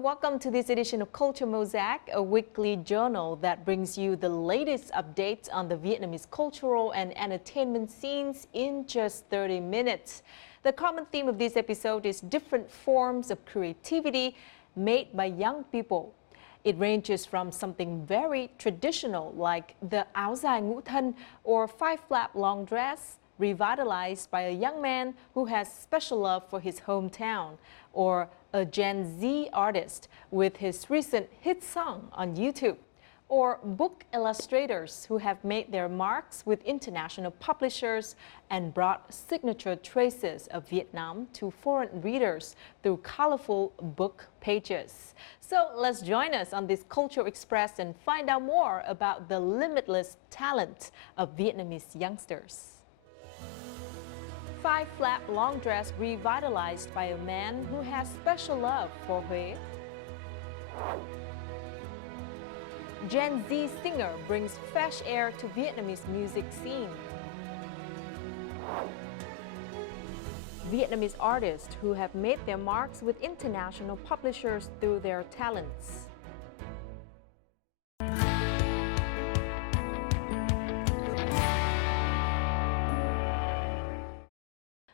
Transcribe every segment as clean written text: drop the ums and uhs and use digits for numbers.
everyone, welcome to this edition of Culture Mosaic, a weekly journal that brings you the latest updates on the Vietnamese cultural and entertainment scenes in just 30 minutes. The common theme of this episode is different forms of creativity made by young people. It ranges from something very traditional like the áo dài ngũ thân or five-flap long dress, revitalized by a young man who has special love for his hometown, or a Gen Z artist with his recent hit song on YouTube, or book illustrators who have made their marks with international publishers and brought signature traces of Vietnam to foreign readers through colorful book pages. So let's join us on this Culture Express and find out more about the limitless talent of Vietnamese youngsters. Five-flap long dress revitalized by a man who has special love for Huế. Gen Z singer brings fresh air to Vietnamese music scene. Vietnamese artists who have made their marks with international publishers through their talents.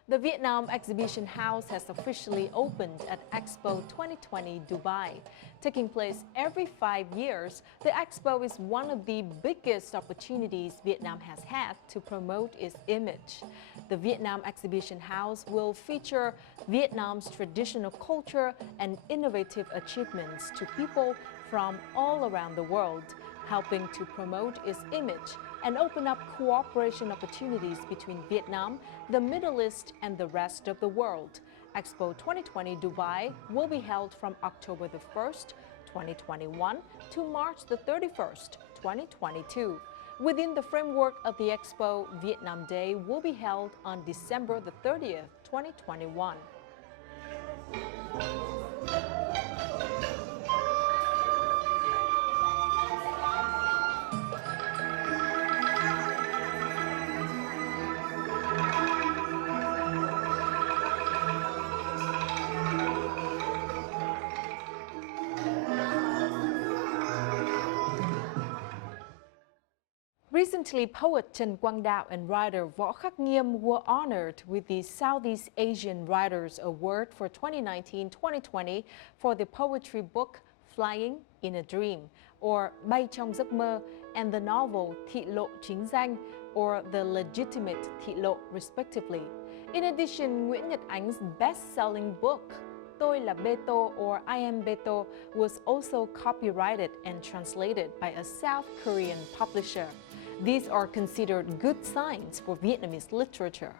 The Vietnam Exhibition House has officially opened at Expo 2020 Dubai. Taking place every 5 years, the expo is one of the biggest opportunities Vietnam has had to promote its image. The Vietnam Exhibition House will feature Vietnam's traditional culture and innovative achievements to people from all around the world, helping to promote its image and open up cooperation opportunities between Vietnam, the Middle East, and the rest of the world. Expo 2020 Dubai will be held from October the 1st, 2021 to March the 31st, 2022. Within the framework of the Expo, Vietnam Day will be held on December the 30th, 2021. Recently, poet Trần Quang Đạo and writer Võ Khắc Nghiêm were honored with the Southeast Asian Writers Award for 2019-2020 for the poetry book Flying in a Dream, or Bay trong giấc mơ, and the novel Thị lộ chính danh, or The Legitimate Thị lộ, respectively. In addition, Nguyễn Nhật Ánh best-selling book Tôi là Beto, or I am Beto, was also copyrighted and translated by a South Korean publisher. These are considered good signs for Vietnamese literature.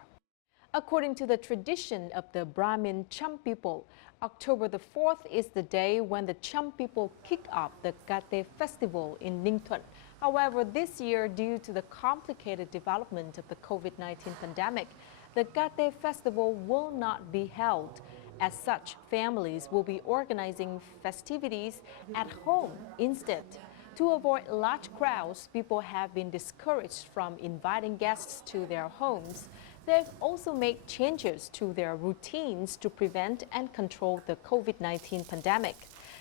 According to the tradition of the Brahmin Cham people, October the 4th is the day when the Cham people kick off the Kt festival in Ninh Thuận. However, this year, due to the complicated development of the COVID-19 pandemic, the Kt festival will not be held. As such, families will be organizing festivities at home instead. To avoid large crowds, people have been discouraged from inviting guests to their homes. They've also made changes to their routines to prevent and control the COVID-19 pandemic.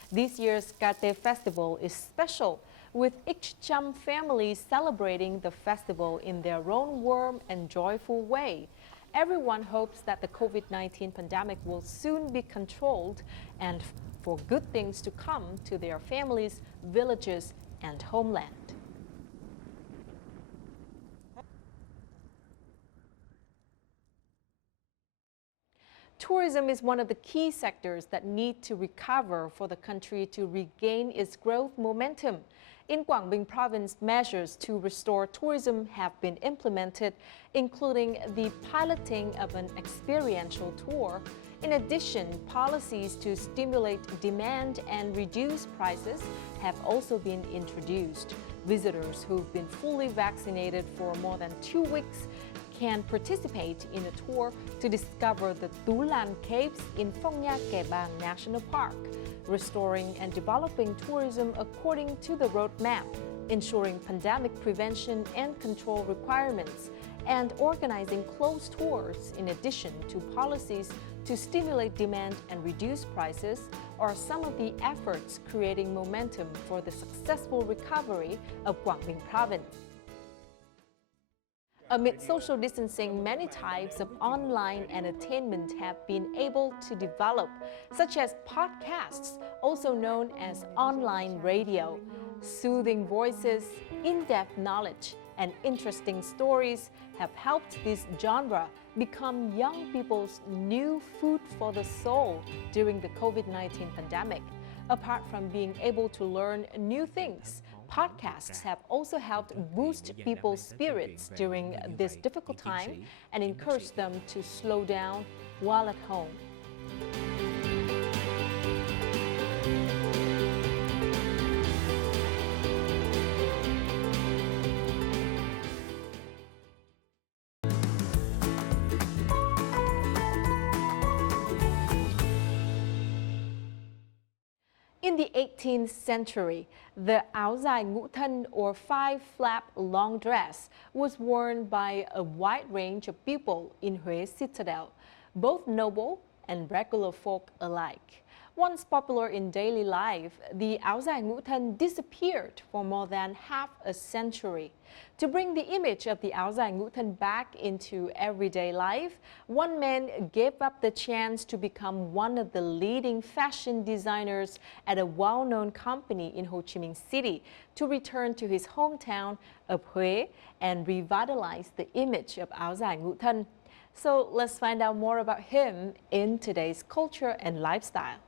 This year's Kt Festival is special, with each Cham family celebrating the festival in their own warm and joyful way. Everyone hopes that the COVID-19 pandemic will soon be controlled and for good things to come to their families, villages, and homeland. Tourism is one of the key sectors that need to recover for the country to regain its growth momentum. In Quảng Bình province, measures to restore tourism have been implemented, including the piloting of an experiential tour. In addition, policies to stimulate demand and reduce prices have also been introduced. Visitors who've been fully vaccinated for more than 2 weeks can participate in a tour to discover the Tú Làn Caves in Phong Nha Kẻ Bàng National Park, restoring and developing tourism according to the roadmap, ensuring pandemic prevention and control requirements, and organizing closed tours in addition to policies to stimulate demand and reduce prices are some of the efforts creating momentum for the successful recovery of Quảng Bình province. Amid social distancing, many types of online entertainment have been able to develop, such as podcasts, also known as online radio. Soothing voices, in-depth knowledge, and interesting stories have helped this genre become young people's new food for the soul during the COVID-19 pandemic. Apart from being able to learn new things, podcasts have also helped boost people's spirits during this difficult time and encourage them to slow down while at home. In the 18th century, the áo dài ngũ thân or five-flap long dress was worn by a wide range of people in Huế citadel, both noble and regular folk alike. Once popular in daily life, the áo dài ngũ thân disappeared for more than half a century. To bring the image of the áo dài ngũ thân back into everyday life, one man gave up the chance to become one of the leading fashion designers at a well-known company in Ho Chi Minh City to return to his hometown of Huế and revitalize the image of áo dài ngũ thân. So let's find out more about him in today's culture and lifestyle.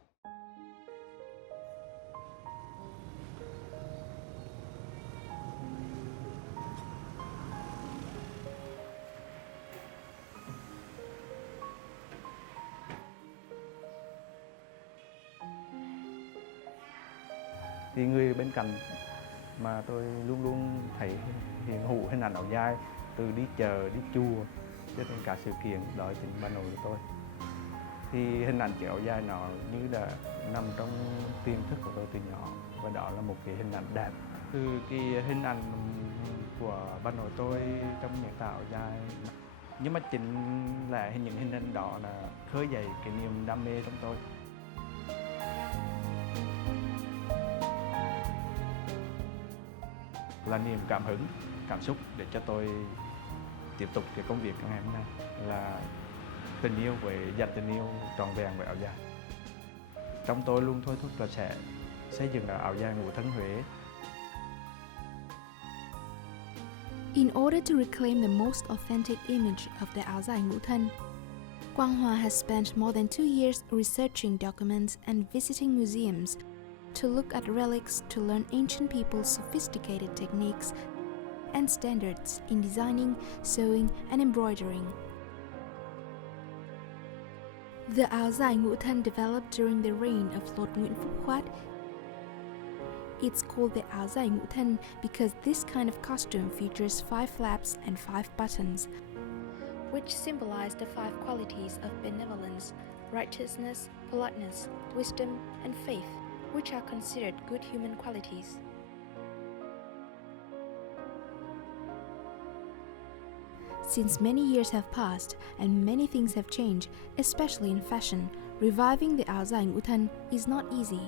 Thì người bên cạnh mà tôi luôn luôn thấy hiện hữu hình ảnh áo dài, từ đi chợ, đi chùa cho đến cả sự kiện, đó chính bà nội của tôi. Thì hình ảnh chiếc áo dài nó như là nằm trong tiềm thức của tôi từ nhỏ, và đó là một cái hình ảnh đẹp. Từ cái hình ảnh của bà nội tôi trong những tà áo dài, nhưng mà chính là những hình ảnh đó là khơi dậy cái niềm đam mê trong tôi. Là niềm cảm hứng, cảm xúc để cho tôi tiếp tục cái công việc trong ngày hôm nay, là tình yêu dành tình yêu trọn vẹn với áo dài. Trong tôi luôn thôi thúc là sẽ xây dựng áo dài ngũ thân Huế. In order to reclaim the most authentic image of the áo dài ngũ thân, Quang Hoa has spent more than 2 years researching documents and visiting museums to look at relics to learn ancient people's sophisticated techniques and standards in designing, sewing and embroidering. The áo dài ngũ thân developed during the reign of Lord Nguyễn Phúc Khoát. It's called the áo dài ngũ thân because this kind of costume features 5 flaps and 5 buttons, which symbolize the 5 qualities of benevolence, righteousness, politeness, wisdom and faith, which are considered good human qualities. Since many years have passed and many things have changed, especially in fashion, reviving the áo dài ngũ thân is not easy.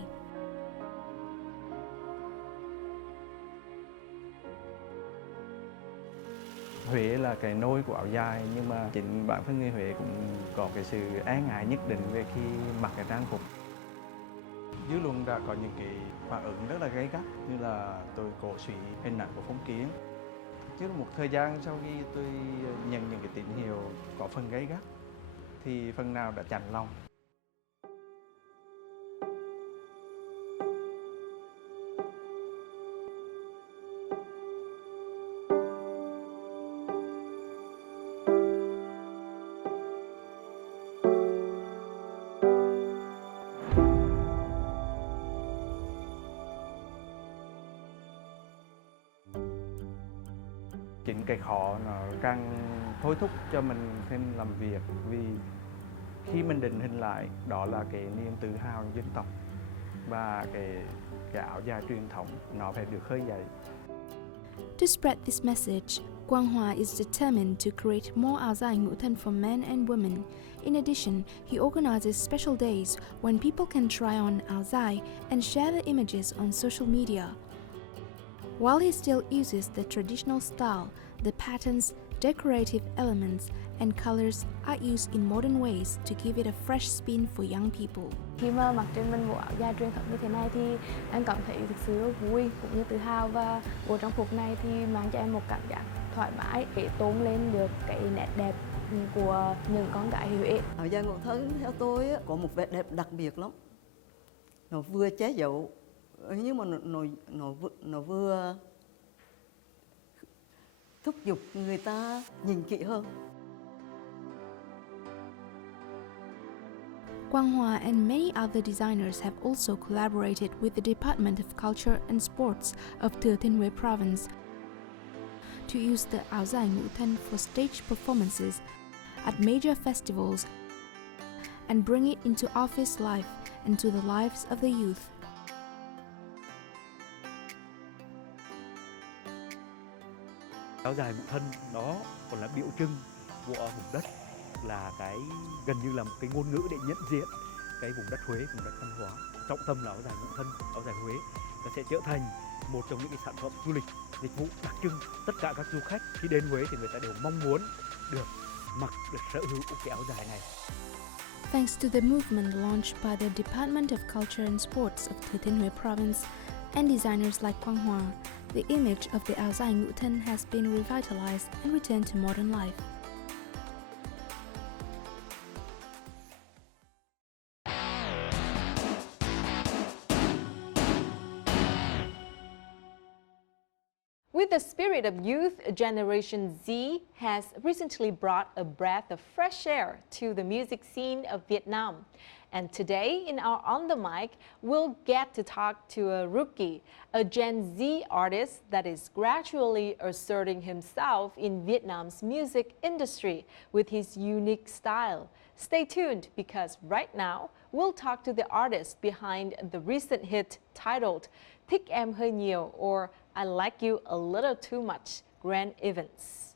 Huế là cái nôi của áo dài, nhưng mà chính bản thân người Huế cũng có cái sự e ngại nhất định về khi mặc cái trang phục. Dư luận đã có những cái phản ứng rất là gay gắt, như là tôi cổ suý hình ảnh của phong kiến. Chứ một thời gian sau khi tôi nhận những cái tín hiệu có phần gay gắt, thì phần nào đã chạnh lòng. Chính cái khó nó càng thôi thúc cho mình thêm làm việc, vì khi mình định hình lại đó là cái niềm tự hào dân tộc, và cái áo dài truyền thống nó phải được khơi dậy. To spread this message, Quang Hoa is determined to create more áo dài ngũ thân for men and women, In addition, he organizes special days when people can try on áo dài and share the images on social media. While he still uses the traditional style, the patterns, decorative elements, and colors are used in modern ways to give it a fresh spin for young people. Khi mà mặc trên mình bộ áo dài truyền thống như thế này thì em cảm thấy thực sự vui cũng như tự hào, và bộ trang phục này thì mang cho em một cảm giác thoải mái để tôn lên được cái nét đẹp của những con gái Huế. Áo dài ngũ thân theo tôi có một vẻ đẹp đặc biệt lắm. Nó vừa che giấu nhưng mà nó vừa thúc giục người ta nhìn kỹ hơn. Quang Hoa and many other designers have also collaborated with the Department of Culture and Sports of Thừa Thiên Huế Province to use the áo dài ngũ thân for stage performances at major festivals and bring it into office life and to the lives of the youth. Áo dài ngũ thân đó còn là biểu trưng của vùng đất, là cái gần như là một cái ngôn ngữ để nhận diện cái vùng đất Huế, vùng đất văn hóa. Trọng tâm là áo dài ngũ thân, áo dài Huế, nó sẽ trở thành một trong những cái sản phẩm du lịch, dịch vụ đặc trưng. Tất cả các du khách khi đến Huế thì người ta đều mong muốn được mặc, được sở hữu cái áo dài này. Thanks to the movement launched by the Department of Culture and Sports of Thừa Thiên Huế Province and designers like Quang Hoa, the image of the áo dài ngũ thân has been revitalized and returned to modern life. With the spirit of youth, Generation Z has recently brought a breath of fresh air to the music scene of Vietnam. And today, in our On the Mic, we'll get to talk to a rookie, a Gen Z artist that is gradually asserting himself in Vietnam's music industry with his unique style. Stay tuned, because right now, we'll talk to the artist behind the recent hit titled Thích em hơi nhiều, or I Like You a Little Too Much, Wren Evans.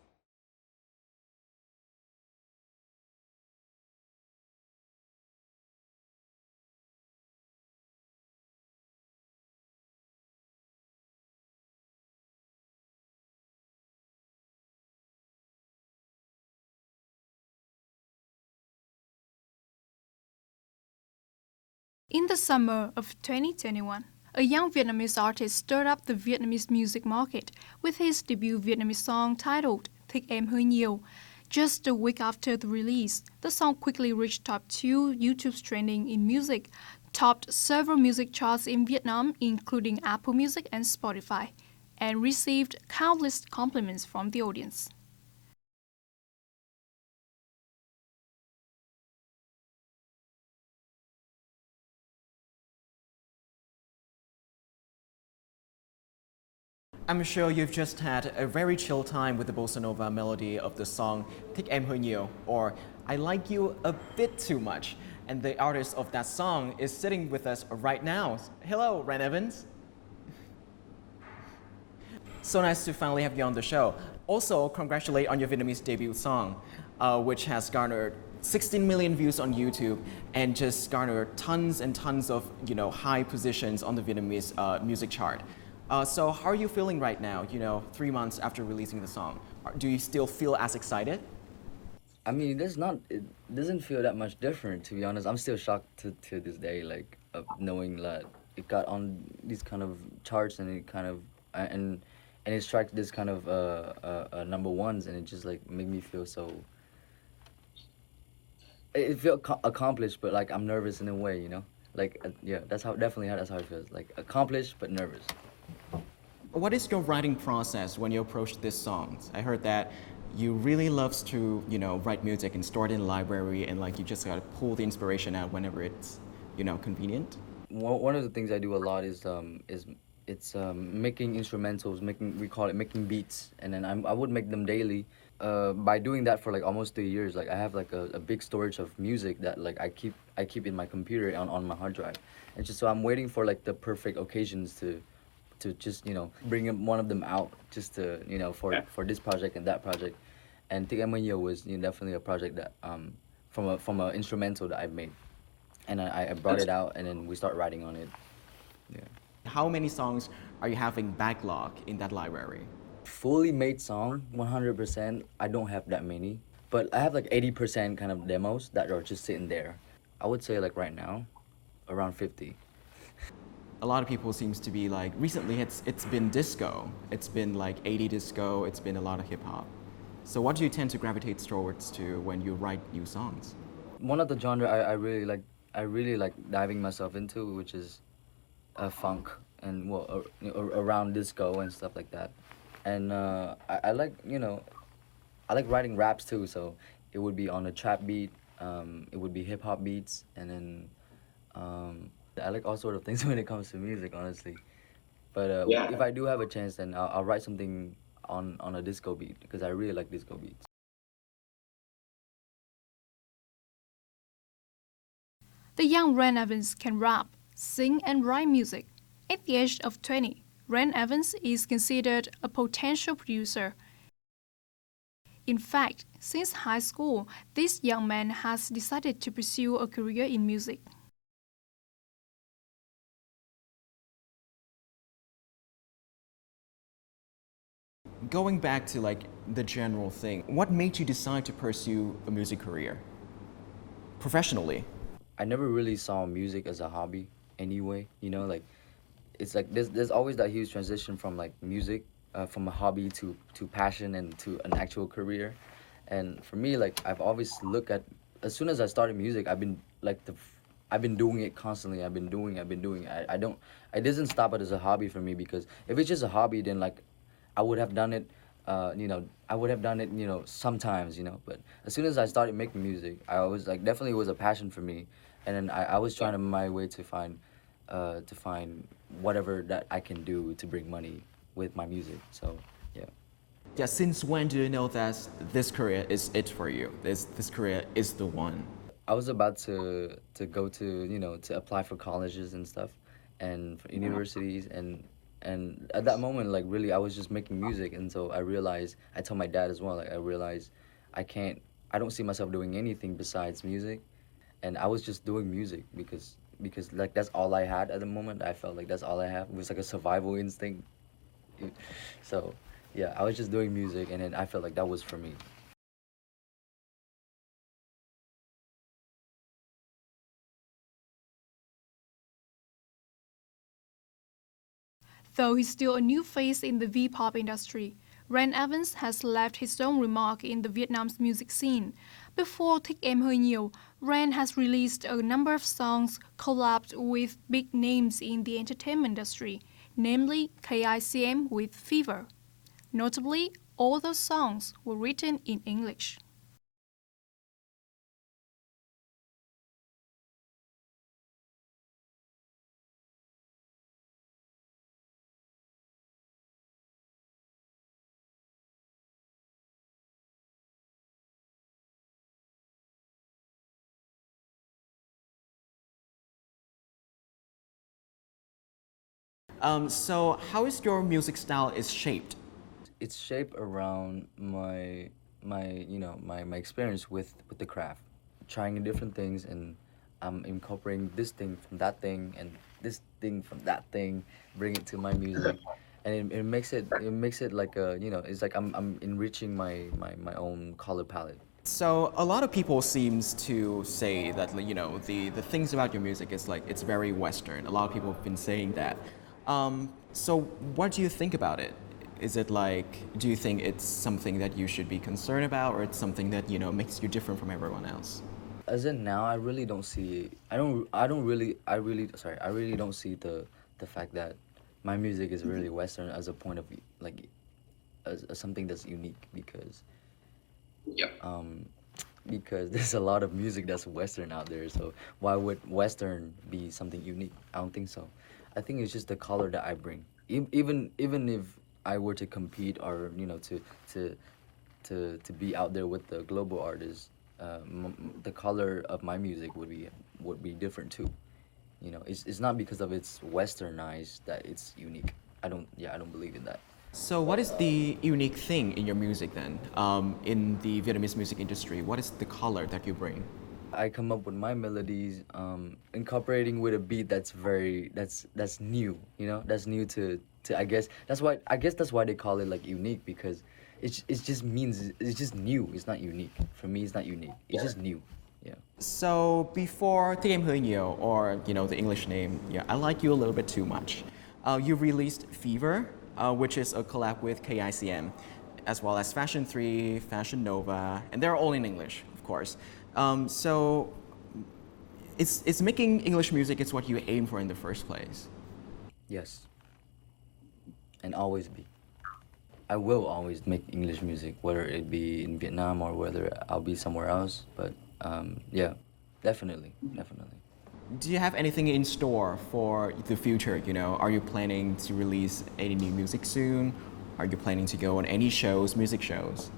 In the summer of 2021, a young Vietnamese artist stirred up the Vietnamese music market with his debut Vietnamese song titled Thích em hơi nhiều. Just a week after the release, the song quickly reached top 2 YouTube's trending in music, topped several music charts in Vietnam, including Apple Music and Spotify, and received countless compliments from the audience. I'm sure you've just had a very chill time with the bossa nova melody of the song Thích em hơi nhiều, or I Like You a Bit Too Much. And the artist of that song is sitting with us right now. Hello, Wren Evans. So nice to finally have you on the show. Also, congratulate on your Vietnamese debut song, which has garnered 16 million views on YouTube and just garnered tons and tons of high positions on the Vietnamese music chart. So how are you feeling right now, 3 months after releasing the song? Do you still feel as excited? I mean, it doesn't feel that much different, to be honest. I'm still shocked to this day, like, of knowing that it got on these kind of charts, and it kind of, and it struck this kind of number ones, and it just like made me feel so, it felt accomplished, but like I'm nervous in a way, like, yeah, that's how it feels, like accomplished but nervous. What is your writing process when you approach this song? I heard that you really loves to, write music and store it in the library, and like you just gotta pull the inspiration out whenever it's, convenient. One of the things I do a lot is making instrumentals, making beats, and then I would make them daily. By doing that for like almost 3 years, like I have like a big storage of music that like I keep in my computer on my hard drive, and just so I'm waiting for like the perfect occasions to just bring one of them out, just to for this project and that project. And Thích em hơi nhiều was definitely a project that from a instrumental that I made, and I brought it out, and then we start writing on it. Yeah. How many songs are you having backlog in that library? Fully made song, 100%. I don't have that many, but I have like 80% kind of demos that are just sitting there. I would say like right now, around 50. A lot of people seems to be like, recently it's been disco. It's been like 80 disco, it's been a lot of hip hop. So what do you tend to gravitate towards to when you write new songs? One of the genre I really like diving myself into, which is funk and around disco and stuff like that. And I like, I like writing raps too, so it would be on a trap beat, it would be hip hop beats, and then I like all sort of things when it comes to music, honestly. But if I do have a chance, then I'll write something on a disco beat, because I really like disco beats. The young Wren Evans can rap, sing, and write music. At the age of 20, Wren Evans is considered a potential producer. In fact, since high school, this young man has decided to pursue a career in music. Going back to like the general thing, what made you decide to pursue a music career professionally? I never really saw music as a hobby anyway, like it's like there's always that huge transition from like music, from a hobby to passion and to an actual career. And for me, like I've always looked at, as soon as I started music, I've been like I've been doing it constantly. I've been doing it. It doesn't stop it as a hobby for me, because if it's just a hobby, then like I would have done it, sometimes, but as soon as I started making music, I was like, definitely it was a passion for me. And then I was trying to my way to find whatever that I can do to bring money with my music. So yeah. Yeah, since when do you know that this career is it for you? This career is the one? I was about to go to, to apply for colleges and stuff, and for universities, and at that moment, like really, I was just making music, and so I realized, I told my dad as well, like I realized I don't see myself doing anything besides music, and I was just doing music because like that's all I had at the moment. I felt like that's all I have. It was like a survival instinct. So yeah, I was just doing music, and then I felt like that was for me. Though he's still a new face in the V-pop industry, Wren Evans has left his own remark in the Vietnam's music scene. Before Thích Em Hơi Nhiều, Wren has released a number of songs collabed with big names in the entertainment industry, namely KICM with Fever. Notably, all those songs were written in English. So how is your music style is shaped? It's shaped around my experience with the craft, trying different things, and I'm incorporating this thing from that thing and this thing from that thing, bring it to my music, and it makes it like a, it's like I'm enriching my own color palette. So a lot of people seems to say that the things about your music is like it's very Western. A lot of people have been saying that. So what do you think about it? Is it like, do you think it's something that you should be concerned about, or it's something that makes you different from everyone else? As in now, I really don't see. I really don't see the fact that my music is really Western as a point of view, like as something that's unique, because there's a lot of music that's Western out there. So why would Western be something unique? I don't think so. I think it's just the color that I bring. Even if I were to compete, or to be out there with the global artists, the color of my music would be different too. It's not because of it's westernized that it's unique. I don't believe in that. So what is the unique thing in your music then? In the Vietnamese music industry, what is the color that you bring? I come up with my melodies, incorporating with a beat that's new, you know, that's new to I guess that's why they call it like unique, because it just means it's just new. It's not unique. For me, it's not unique. It's just new. Yeah. So before Thích Em Hơi Nhiều, or the English name, I Like You a Little Bit Too Much, you released Fever, which is a collab with KICM, as well as Fashion 3, Fashion Nova, and they're all in English, of course. So it's making English music is what you aim for in the first place. Yes. And always be. I will always make English music, whether it be in Vietnam or whether I'll be somewhere else. But yeah, definitely. Do you have anything in store for the future? Are you planning to release any new music soon? Are you planning to go on any shows, music shows?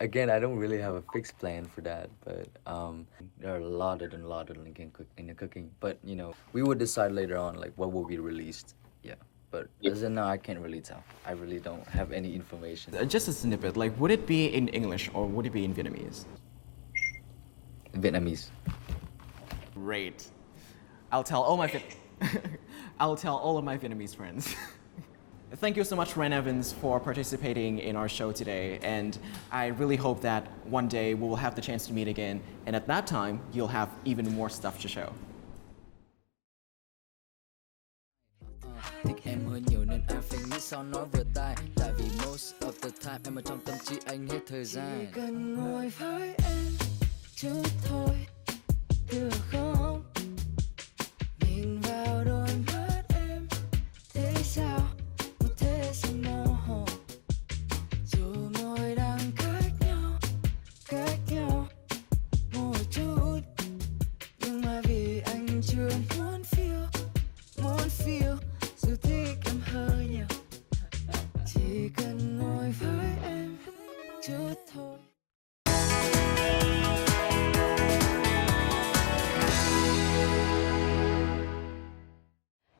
Again, I don't really have a fixed plan for that, but there are a lot of them in the cooking. But we would decide later on like what will be released. Yeah, but as of now, I can't really tell. I really don't have any information. Just a snippet. Like, would it be in English or would it be in Vietnamese? Vietnamese. Great. I'll tell all of my Vietnamese friends. Thank you so much, Wren Evans, for participating in our show today, and I really hope that one day we will have the chance to meet again, and at that time, you'll have even more stuff to show. Thích em hơi nhiều nên em phải nghĩ sao nói vừa tai. Tại vì most of the time em ở trong tâm trí anh hết thời gian. Chỉ cần ngồi với em chút thôi, được không? Nhìn vào đôi mắt em, thế sao? Một thế sao mơ hồ? Dù môi đang cách nhau một chút, nhưng mà vì anh chưa muốn feel. Dù thích em hơi nhiều, chỉ cần ngồi với em chút thôi.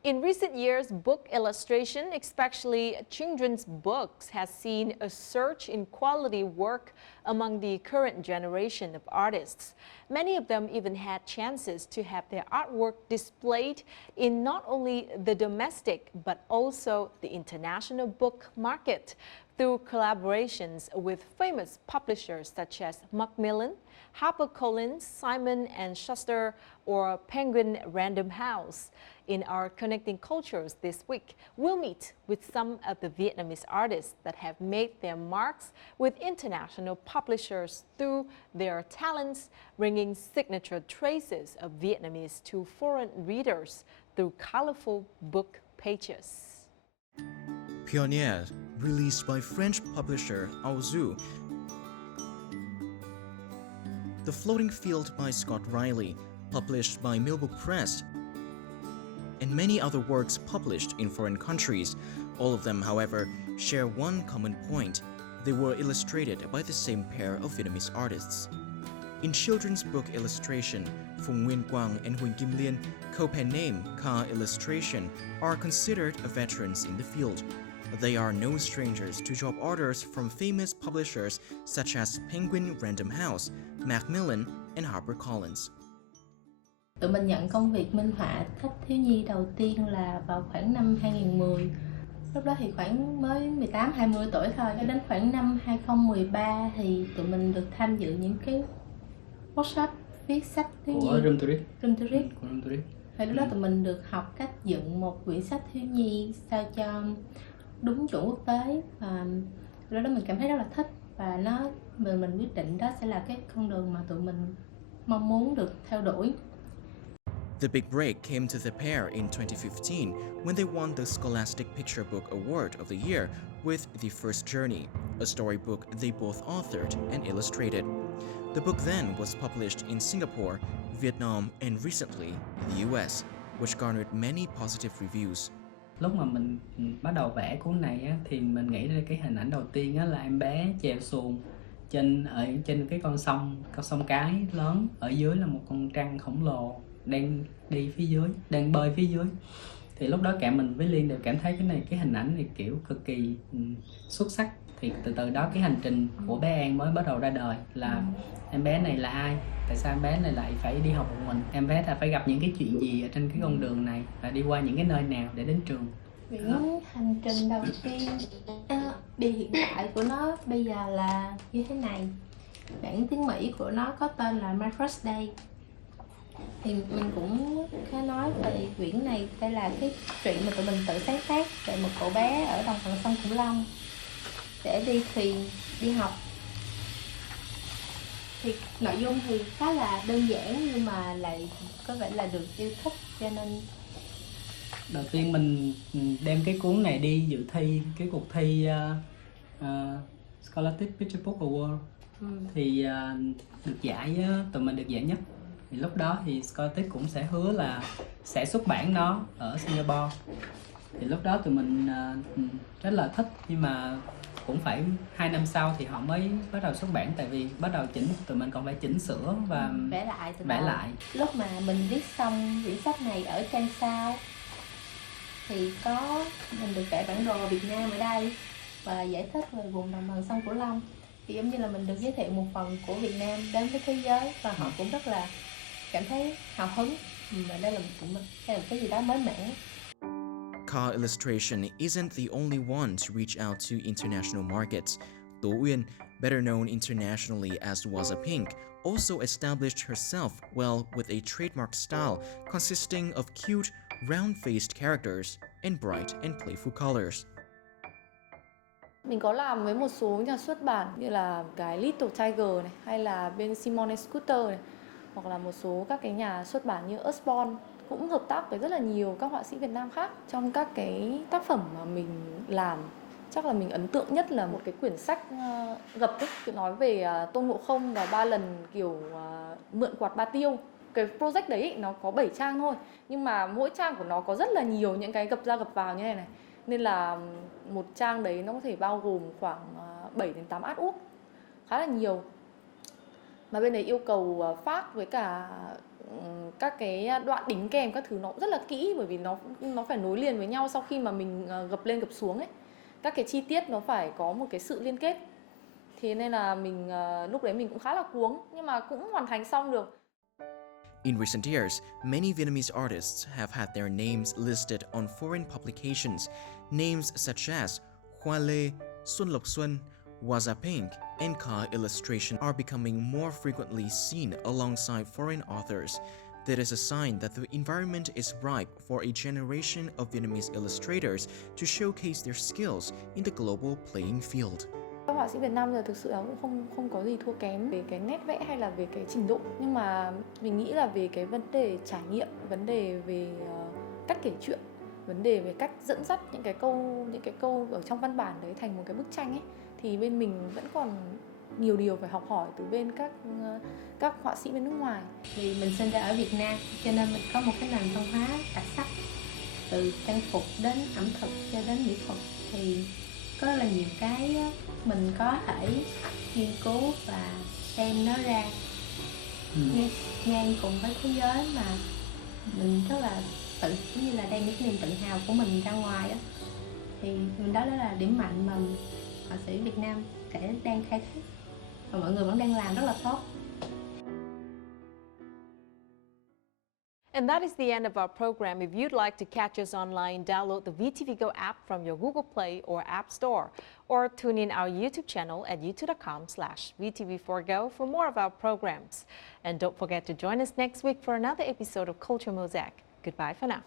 In recent years, book illustration, especially children's books, has seen a surge in quality work among the current generation of artists. Many of them even had chances to have their artwork displayed in not only the domestic but also the international book market through collaborations with famous publishers such as Macmillan, HarperCollins, Simon & Schuster, or Penguin Random House. In our Connecting Cultures this week, we'll meet with some of the Vietnamese artists that have made their marks with international publishers through their talents, bringing signature traces of Vietnamese to foreign readers through colorful book pages. Pionnier, released by French publisher Aozu. The Floating Field by Scott Riley, published by Milbo Press, and many other works published in foreign countries. All of them, however, share one common point. They were illustrated by the same pair of Vietnamese artists. In children's book illustration, Phùng Nguyên Quang and Huỳnh Kim Liên, co-pen name Ka Illustration, are considered veterans in the field. They are no strangers to job orders from famous publishers such as Penguin Random House, Macmillan, and HarperCollins. Tụi mình nhận công việc minh họa sách thiếu nhi đầu tiên là vào khoảng năm 2010. Lúc đó thì khoảng mới 18-20 tuổi thôi. Cho đến khoảng năm 2013 thì tụi mình được tham dự những cái workshop viết sách thiếu nhi. Của Room to Read. Thì lúc đó tụi mình được học cách dựng một quyển sách thiếu nhi sao cho đúng chuẩn quốc tế. Và lúc đó mình cảm thấy rất là thích. Và mình quyết định đó sẽ là cái con đường mà tụi mình mong muốn được theo đuổi. The big break came to the pair in 2015 when they won the Scholastic Picture Book Award of the Year with The First Journey, a storybook they both authored and illustrated. The book then was published in Singapore, Vietnam, and recently in the US, which garnered many positive reviews. Lúc mà mình bắt đầu vẽ cuốn này á, thì mình nghĩ ra cái hình ảnh đầu tiên á, là em bé chèo xuồng trên cái con sông cái lớn, ở dưới là một con trăng khổng lồ đang bơi phía dưới. Thì lúc đó cả mình với Liên đều cảm thấy cái hình ảnh này kiểu cực kỳ xuất sắc. Thì từ từ đó cái hành trình của bé An mới bắt đầu ra đời là em bé này là ai, tại sao em bé này lại phải đi học một mình, em bé phải gặp những cái chuyện gì ở trên cái con đường này và đi qua những cái nơi nào để đến trường. Những hành trình đầu tiên đi hiện tại của nó bây giờ là như thế này. Bản tiếng Mỹ của nó có tên là My First Day. Thì mình cũng khá nói về quyển này. Đây là cái chuyện mà tụi mình tự sáng tác về một cậu bé ở đồng bằng sông Cửu Long để đi thuyền, đi học. Thì nội dung thì khá là đơn giản nhưng mà lại có vẻ là được yêu thích, cho nên đầu tiên mình đem cái cuốn này đi dự thi cái cuộc thi Scholastic Picture Book Award. Thì được giải, tụi mình được giải nhất. Thì lúc đó thì Scholastic cũng sẽ hứa là sẽ xuất bản nó ở Singapore. Thì lúc đó tụi mình rất là thích, nhưng mà cũng phải 2 năm sau thì họ mới bắt đầu xuất bản, tại vì bắt đầu tụi mình còn phải chỉnh sửa và vẽ lại. Lúc mà mình viết xong quyển sách này ở trang sau thì mình được vẽ bản đồ Việt Nam ở đây và giải thích về vùng đồng bằng sông Cửu Long. Thì giống như là mình được giới thiệu một phần của Việt Nam đến với thế giới, và họ cũng rất là cảm thấy hào hứng. Và đây là một cái gì đó mới mẻ. Car illustration isn't the only one to reach out to international markets. Tố Uyên, better known internationally as Was a Pink, also established herself well with a trademark style consisting of cute, round-faced characters and bright and playful colors. Mình có làm với một số nhà xuất bản như là cái Little Tiger này, hay là bên Simon & Schuster này, hoặc là một số các cái nhà xuất bản như Usborne, cũng hợp tác với rất là nhiều các họa sĩ Việt Nam khác. Trong các cái tác phẩm mà mình làm, chắc là mình ấn tượng nhất là một cái quyển sách gập ấy, nói về Tôn Ngộ Không và 3 lần kiểu mượn quạt ba tiêu. Cái project đấy nó có 7 trang thôi, nhưng mà mỗi trang của nó có rất là nhiều những cái gập ra gập vào như này này. Nên là một trang đấy nó có thể bao gồm khoảng 7 đến 8 artwork, khá là nhiều. Mà bên đấy yêu cầu phát với cả các cái đoạn đính kèm các thứ nó cũng rất là kỹ, bởi vì nó phải nối liền với nhau sau khi mà mình gập lên gập xuống ấy. Các cái chi tiết nó phải có một cái sự liên kết. Thế nên là mình lúc đấy mình cũng khá là cuống, nhưng mà cũng hoàn thành xong được. In recent years, many Vietnamese artists have had their names listed on foreign publications. Names such as Hoa Lê, Xuân Lộc Xuân, Was a Pink, and Car illustration are becoming more frequently seen alongside foreign authors. That is a sign that the environment is ripe for a generation of Vietnamese illustrators to showcase their skills in the global playing field. Các họa sĩ Việt Nam giờ thực sự là cũng không có gì thua kém về cái nét vẽ hay là về cái trình độ, nhưng mà mình nghĩ là về cái vấn đề trải nghiệm, vấn đề về cách kể chuyện, vấn đề về cách dẫn dắt những cái câu ở trong văn bản đấy thành một cái bức tranh ấy, thì bên mình vẫn còn nhiều điều phải học hỏi từ bên các họa sĩ bên nước ngoài. Vì mình sinh ra ở Việt Nam cho nên mình có một cái nền văn hóa đặc sắc, từ trang phục đến ẩm thực cho đến mỹ thuật, thì có rất là nhiều cái mình có thể nghiên cứu và đem nó ra ngang cùng với thế giới, mà mình rất là như là đem những niềm tự hào của mình ra ngoài á. Thì đó là điểm mạnh mà họa sĩ Việt Nam đang khai thác và mọi người vẫn đang làm rất là tốt. And that is the end of our program. If you'd like to catch us online, download the VTVgo app from your Google Play or App Store, or tune in our YouTube channel at youtube.com/VTV4go for more of our programs. And don't forget to join us next week for another episode of Culture Mosaic. Goodbye for now.